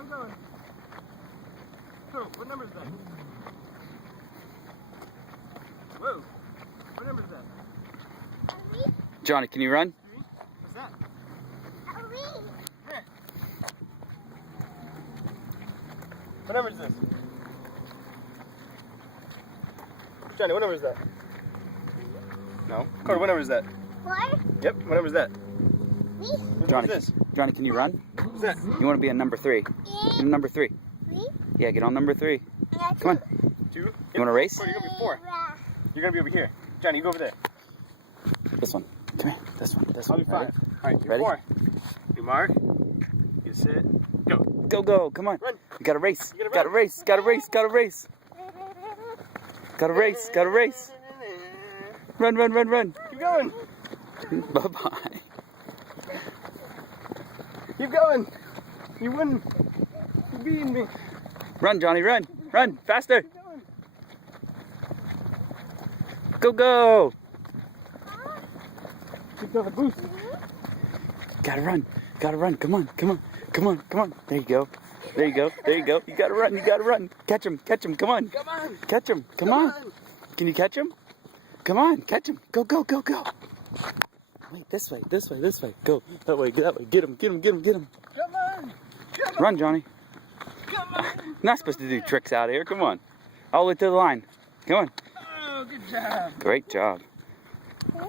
on going. So, what number is that? Whoa. What number is that? Johnny, can you run? 3? What's that? Yeah. What number is this? Johnny, what number is that? No. Carter, what number is that? 4? Yep. What number is that? Me? What Johnny, number is this? Johnny, can you run? What's that? You want to be a number 3. Get on number 3. Me? Yeah, get on number 3. Come on. 2. You want to race? Carter, you're gonna be 4. You're gonna be over here. Johnny, you go over there. This one. Come here. This one. This I'll one. be 5. Ready? All right, you're Ready? 4. You mark. You sit. Go. Go, go. Come on. Run. You gotta race. You gotta Gotta run. race. Gotta race. Gotta race. Gotta race. Gotta race. Run, run, run, run. Keep going. Bye-bye. Keep going. You wouldn't. You're beating me. Run, Johnny, run. Run. Faster. Keep going. Go, go. Keep going. Boost. Gotta run. Gotta run. Come on. Come on. Come on. Come on. There you go. There you go. There you go. You gotta run. You gotta run. Catch him. Catch him. Come on. Come on. Catch him. Come on. Can you catch him? Come on. Catch him. Go, go, go, go. Wait, this way. This way. This way. Go. That way. That way. Get him. Get him. Get him. Get him. Come on. Come on. Run, Johnny. Come on. Not supposed to do tricks out here. Come on. All the way to the line. Come on. Oh, good job. Great job. Huh?